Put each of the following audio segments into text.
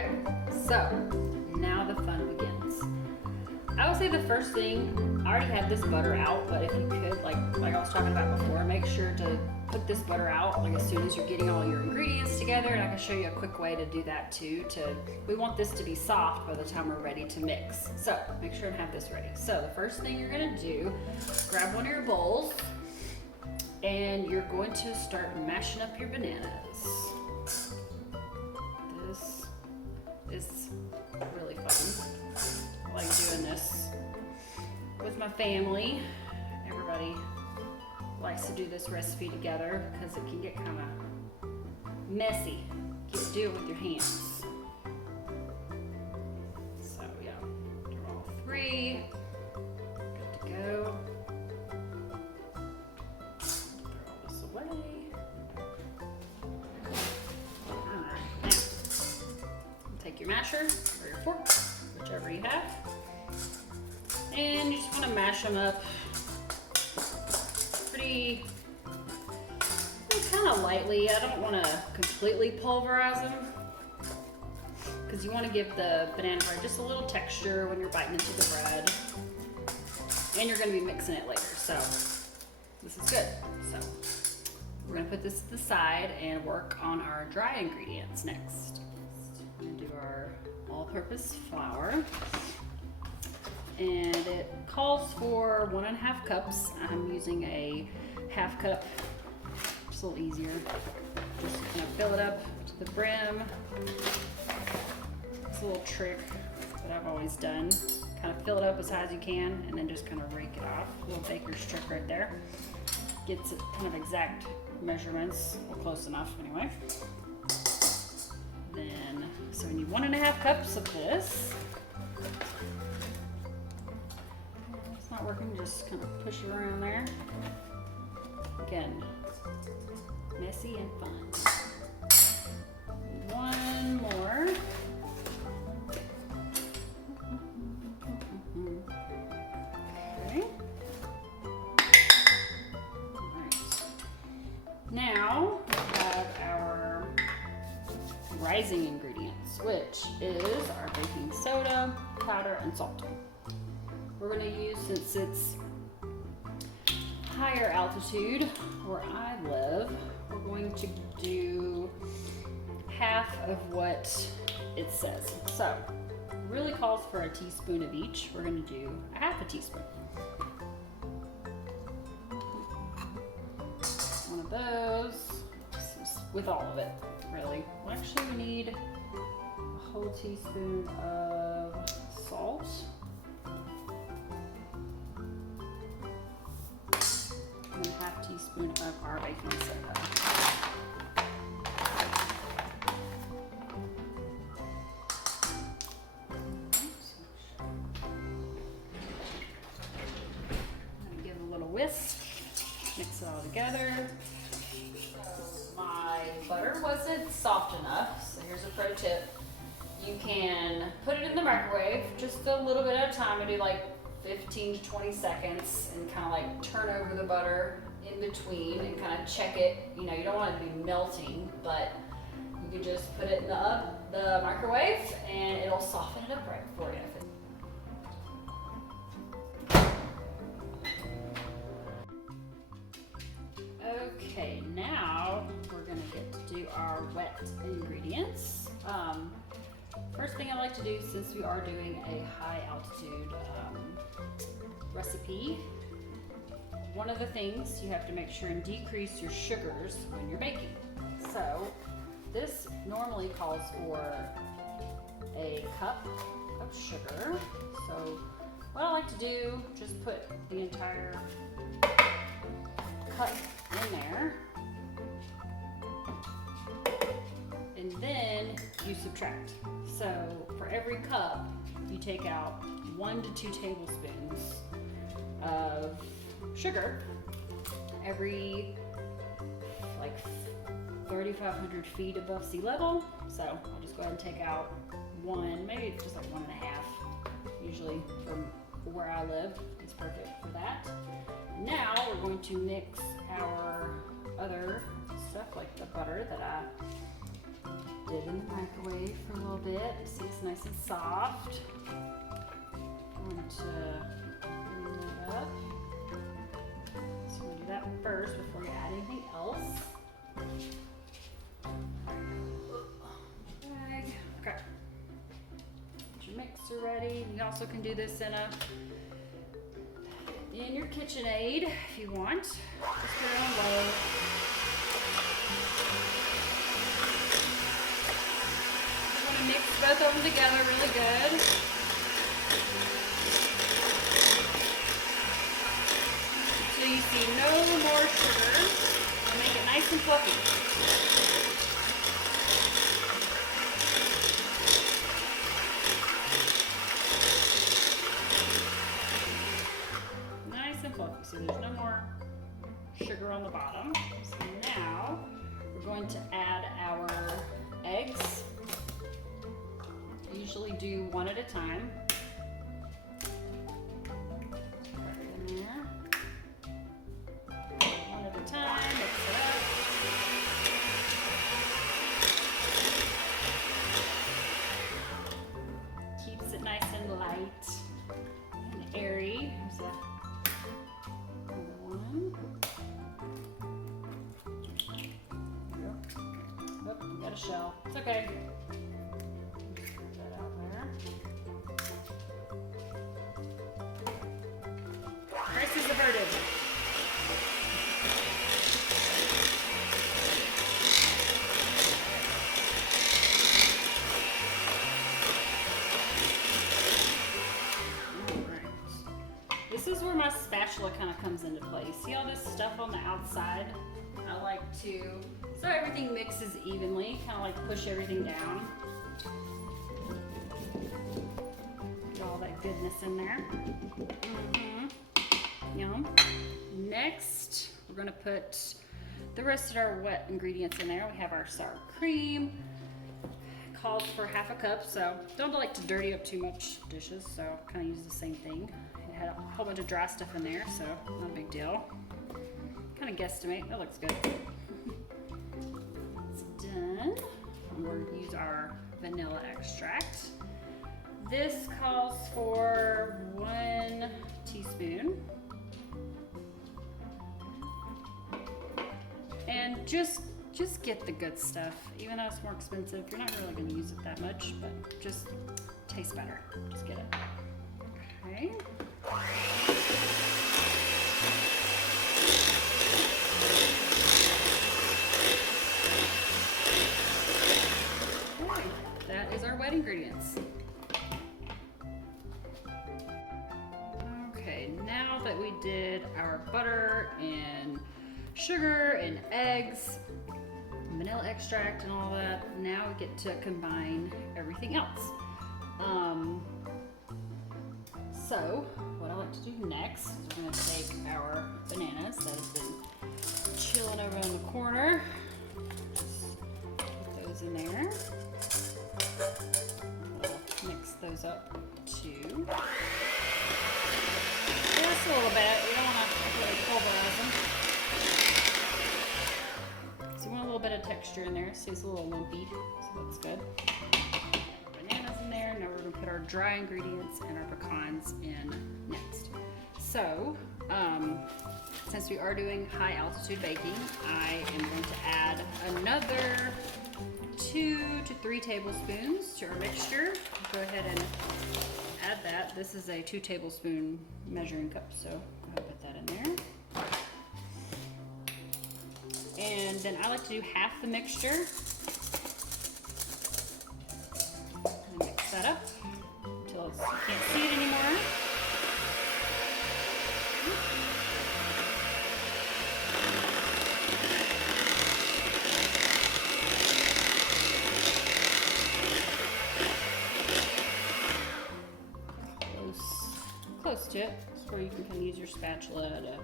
Okay, so now the fun begins. I would say the first thing, I already had this butter out, but if you could, like I was talking about before, make sure to put this butter out like as soon as you're getting all your ingredients together, and I can show you a quick way to do that too. We want this to be soft by the time we're ready to mix. So make sure and have this ready. So the first thing you're gonna do, grab one of your bowls, and you're going to start mashing up your bananas. This is really fun. I like doing this with my family. Everybody likes to do this recipe together because it can get kind of messy. You can do it with your hands. So yeah, do all three. Good to go. Throw all this away. Alright, now take your masher or your fork, whichever you have, and you just want to mash them up pretty kind of lightly. I don't want to completely pulverize them because you want to give the banana bread just a little texture when you're biting into the bread, and you're going to be mixing it later, so this is good. So we're going to put this to the side and work on our dry ingredients next. We're going to do our all-purpose flour, and it calls for 1.5 cups. I'm using a 1/2 cup, just a little easier. Just kind of fill it up to the brim. It's a little trick that I've always done. Kind of fill it up as high as you can, and then just kind of rake it off. A little baker's trick right there. Gets it kind of exact measurements, well, close enough anyway. Then, so we need 1.5 cups of this. It's not working, just kind of push it around there. Again, messy and fun. One more. Okay. Alright. Now we have our rising ingredients, which is our baking soda, powder, and salt. We're going to use, since it's higher altitude where I live, we're going to do half of what it says. So it really calls for a teaspoon of each. We're going to do a 1/2 teaspoon. One of those, with all of it, really. Well, actually, we need a whole teaspoon of salt. And a 1/2 teaspoon of our baking soda. I'm gonna give it a little whisk, mix it all together. My butter wasn't soft enough, so here's a pro tip. You can put it in the microwave just a little bit at a time, and do like 15 to 20 seconds, and kind of like turn over the butter in between and kind of check it. You know, you don't want it to be melting, but you can just put it in the microwave and it'll soften it up right for you. Okay, now we're gonna get to do our wet ingredients. First thing I like to do, since we are doing a high altitude recipe, one of the things you have to make sure and decrease your sugars when you're baking. So this normally calls for a cup of sugar. So what I like to do, just put the entire cup in there, and then you subtract. So for every cup, you take out 1 to 2 tablespoons of sugar every like 3,500 feet above sea level. So I'll just go ahead and take out 1, maybe just like 1.5. Usually from where I live, it's perfect for that. Now we're going to mix our other stuff, like the butter that I did in the microwave for a little bit. it. See, it's nice and soft. I'm going to bring that up. So we'll do that first before you add anything else. Okay. Get your mixer ready. You also can do this in your KitchenAid if you want. Just put it on low. I'm going to mix both of them together really good. So you see no more sugar. And make it nice and fluffy. So there's no more sugar on the bottom. So now we're going to add our eggs. I usually do one at a time. Put it in there. One at a time, mix it up. Keeps it nice and light and airy. Got a shell. It's okay. Just put that out there. Rice is averted. Alright. This is where my spatula kind of comes into play. See all this stuff on the outside? I like to, so everything mixes evenly, kind of like push everything down. Get all that goodness in there. Yum. Next, we're gonna put the rest of our wet ingredients in there. We have our sour cream. It calls for half a cup, so don't like to dirty up too much dishes, so kind of use the same thing. It had a whole bunch of dry stuff in there, so not a big deal. Kind of guesstimate. That looks good. It's done. We'll use our vanilla extract. This calls for 1 teaspoon. And just get the good stuff. Even though it's more expensive, you're not really going to use it that much, but just tastes better. Just get it. Okay. That is our wet ingredients. Okay, now that we did our butter and sugar and eggs, vanilla extract and all that, now we get to combine everything else. So what I like to do next is we're going to take our bananas that have been chilling over in the corner. Just put those in there. We'll mix those up too. Just a little bit. We don't want to really pulverize them. So we want a little bit of texture in there. So it's a little lumpy. So that's good. Bananas in there. Now we're going to put our dry ingredients and our pecans in next. So, since we are doing high altitude baking, I am going to add another 2 to 3 tablespoons to our mixture. Go ahead and add that. This is a 2 tablespoon measuring cup, so go ahead and put that in there. And then I like to do half the mixture. And mix that up until you can't see it anymore. Close to it. That's where you can kind of use your spatula to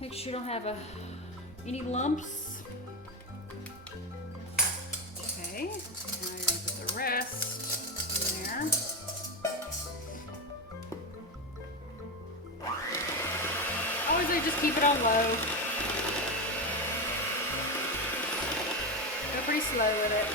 make sure you don't have any lumps. Okay, now you're gonna put the rest in there. Always just keep it on low. Go pretty slow with it.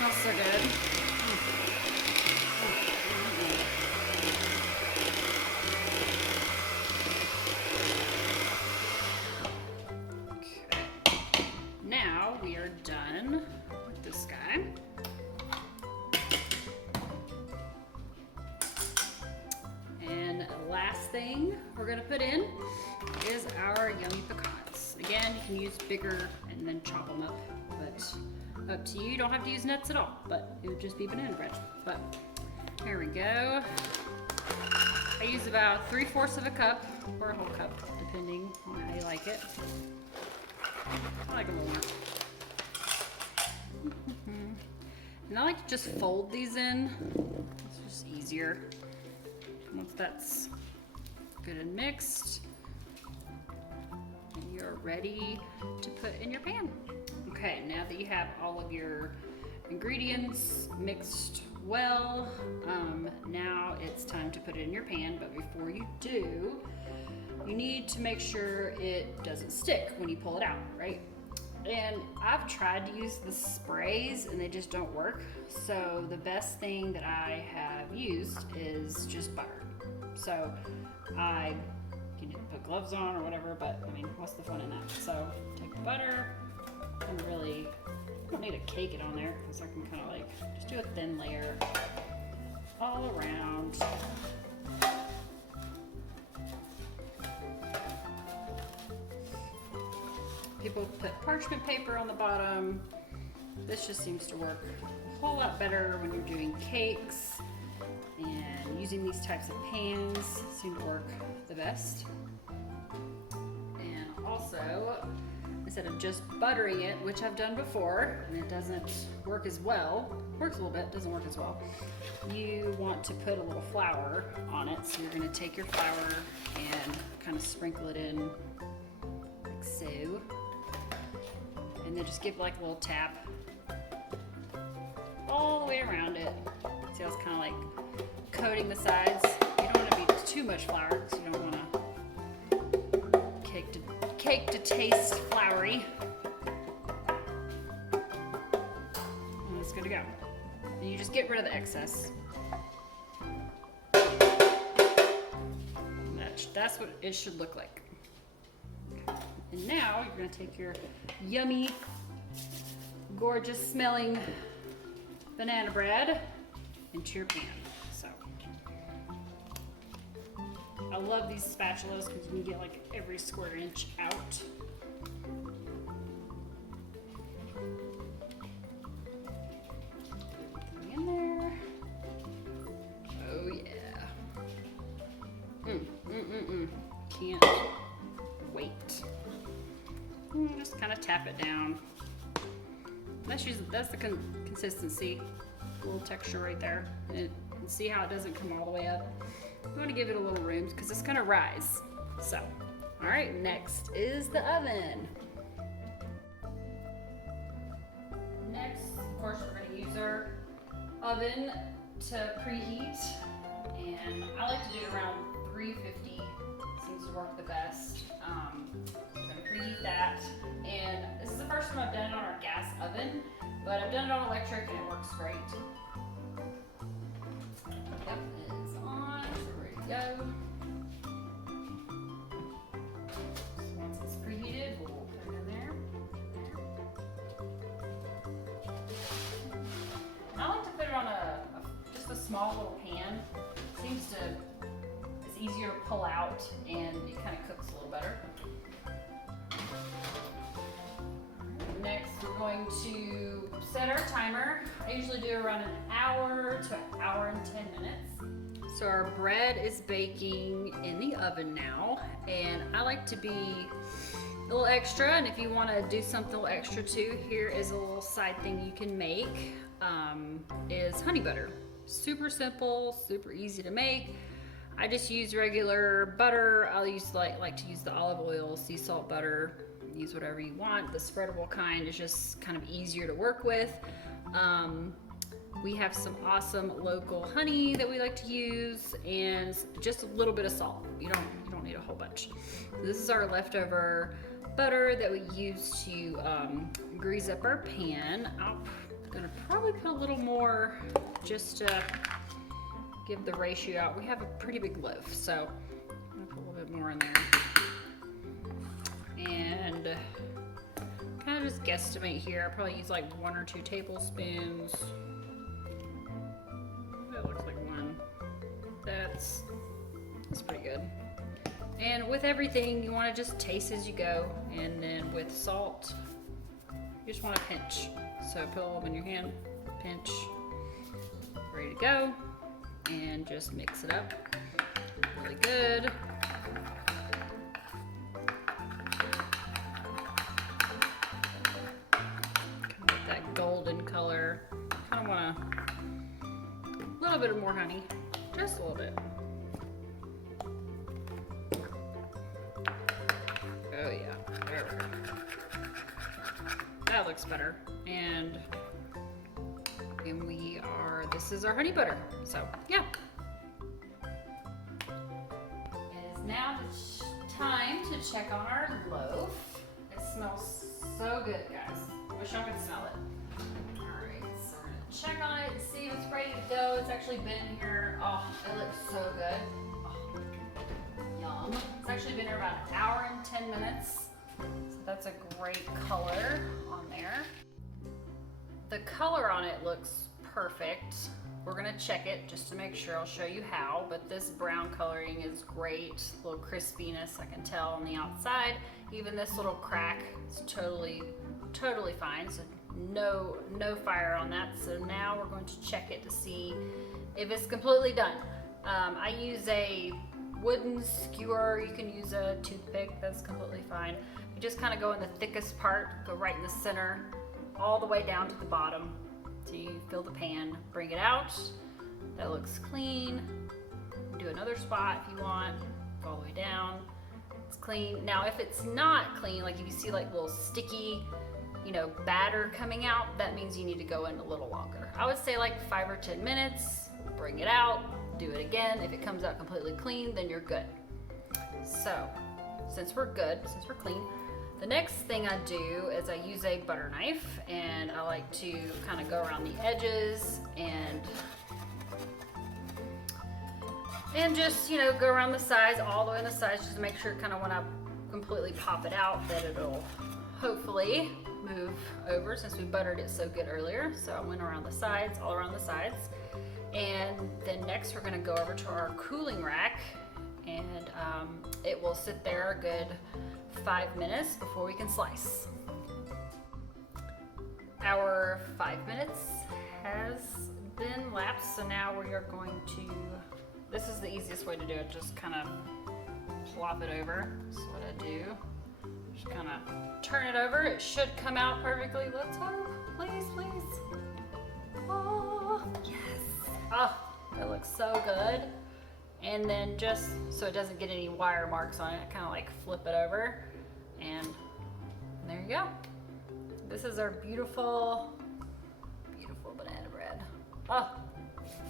smells so good. Okay. Now we are done with this guy. And the last thing we're gonna put in is our yummy pecans. Again, you can use bigger and then chop them up, but up to you. You don't have to use nuts at all, but it would just be banana bread. But here we go. I use about 3/4 of a cup or a whole cup, depending on how you like it. I like a little more. And I like to just fold these in. It's just easier. Once that's good and mixed, and you're ready to put in your pan. Okay, now that you have all of your ingredients mixed well, now it's time to put it in your pan. But before you do, you need to make sure it doesn't stick when you pull it out, right? And I've tried to use the sprays and they just don't work. So the best thing that I have used is just butter. So you can put gloves on or whatever, but I mean, what's the fun in that? So take the butter and really, I don't need to cake it on there because I can kind of like just do a thin layer all around. People put parchment paper on the bottom. This just seems to work a whole lot better when you're doing cakes, and using these types of pans seem to work the best. And also, instead of just buttering it, which I've done before, and it doesn't work as well, works a little bit, doesn't work as well, you want to put a little flour on it. So you're gonna take your flour and kind of sprinkle it in like so. And then just give like a little tap all the way around it. See how it's kind of like coating the sides. You don't want to be too much flour because you don't want cake to taste floury. And it's good to go. And you just get rid of the excess. That's what it should look like. And now you're gonna take your yummy, gorgeous smelling banana bread into your pan. So, I love these spatulas because you can get like every square inch out. Everything in there. Oh yeah. Can't wait. Just kind of tap it down. That's the consistency, a little texture right there. And see how it doesn't come all the way up. You want to give it a little room because it's gonna rise. So, all right, next is the oven. Next, of course, we're gonna use our oven to preheat, and I like to do it around 350. Seems to work the best. I'm gonna preheat that, and this is the first time I've done it on our gas oven, but I've done it on electric and it works great. Yep, it's on, so we're ready to go. So once it's preheated, we'll put it in there. I like to put it on just a small little pan. It's easier to pull out and it kind of cooks a little better. Next, we're going to set our timer. I usually do around an hour to an hour and 10 minutes. So our bread is baking in the oven now, and I like to be a little extra, and if you want to do something a little extra too, here is a little side thing you can make, is honey butter. Super simple, super easy to make. I just use regular butter. I'll use like to use the olive oil, sea salt butter. Use whatever you want. The spreadable kind is just kind of easier to work with. We have some awesome local honey that we like to use, and just a little bit of salt. You don't need a whole bunch. This is our leftover butter that we use to grease up our pan. I'm gonna probably put a little more just to give the ratio out. We have a pretty big loaf, so I'm gonna put a little bit more in there. And kind of just guesstimate here. I'll probably use like 1 or 2 tablespoons. That looks like 1. That's pretty good. And with everything, you want to just taste as you go. And then with salt, you just want to pinch. So put a little in your hand, pinch, ready to go. And just mix it up really good. Golden color. Kind of want a little bit more honey, just a little bit. Oh yeah, there we go. That looks better. And this is our honey butter. So yeah. It is now time to check on our loaf. It smells so good, guys. I wish I could smell it. Check on it and see if it's ready to go. It's actually been here, oh, it looks so good. Oh, yum. It's actually been here about 1 hour and 10 minutes. So that's a great color on there. The color on it looks perfect. We're gonna check it just to make sure. I'll show you how, but this brown coloring is great. A little crispiness I can tell on the outside. Even this little crack is totally fine. So no fire on that. So now we're going to check it to see if it's completely done. I use a wooden skewer. You can use a toothpick, that's completely fine. You just kind of go in the thickest part, go right in the center, all the way down to the bottom. So you fill the pan, bring it out. That looks clean. Do another spot if you want, go all the way down. It's clean. Now if it's not clean, like if you see like little sticky, batter coming out, that means you need to go in a little longer. I would say like 5 or 10 minutes, bring it out, do it again. If it comes out completely clean, then you're good. So, since we're clean, the next thing I do is I use a butter knife, and I like to kind of go around the edges and just, go around the sides, all the way on the sides, just to make sure kind of when I completely pop it out that it'll hopefully move over, since we buttered it so good earlier. So I went around the sides, all around the sides. And then next we're gonna go over to our cooling rack, and it will sit there a good 5 minutes before we can slice. Our 5 minutes has been lapsed, so now we are going to, this is the easiest way to do it, just kind of plop it over. That's what I do. Just kind of turn it over. It should come out perfectly. Let's hope. Please, please. Oh, yes. Oh, it looks so good. And then just so it doesn't get any wire marks on it, I kind of like flip it over, and there you go. This is our beautiful banana bread. Oh,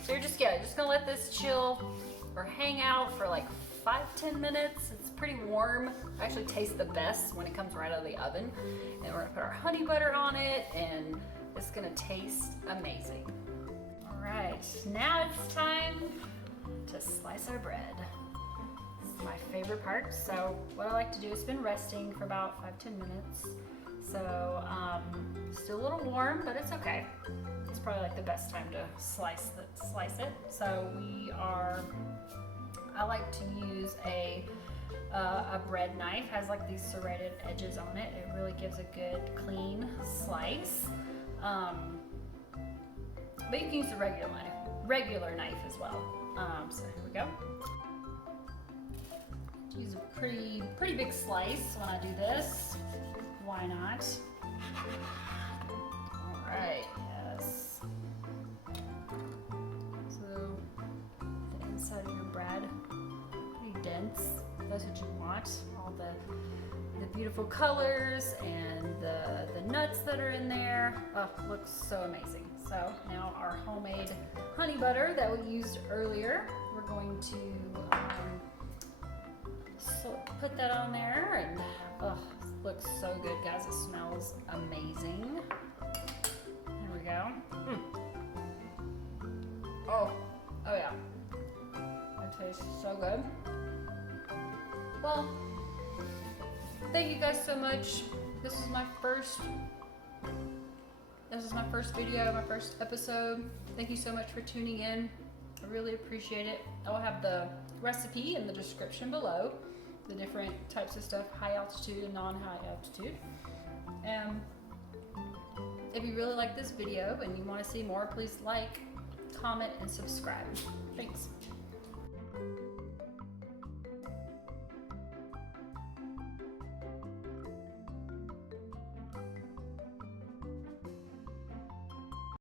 so you're just gonna let this chill or hang out for like 5-10 minutes. It's pretty warm. It actually tastes the best when it comes right out of the oven. And we're gonna put our honey butter on it, and it's gonna taste amazing. All right, now it's time to slice our bread. This is my favorite part. So what I like to do, it's been resting for about 5-10 minutes. So still a little warm, but it's okay. It's probably like the best time to slice it. So I like to use a bread knife. Has like these serrated edges on it. It really gives a good clean slice. But you can use a regular knife as well. So here we go. Use a pretty big slice when I do this. Why not? All right, yes. So the inside of your bread, pretty dense. That's what you want. All the beautiful colors and the nuts that are in there. Oh, looks so amazing. So now our homemade honey butter that we used earlier, we're going to put that on there, and oh, it looks so good, guys. It smells amazing. There we go. Oh yeah. That tastes so good. Well, thank you guys so much. This is my first video, my first episode. Thank you so much for tuning in. I really appreciate it. I'll have the recipe in the description below, the different types of stuff, high altitude and non-high altitude. If you really like this video and you want to see more, please like, comment, and subscribe. Thanks.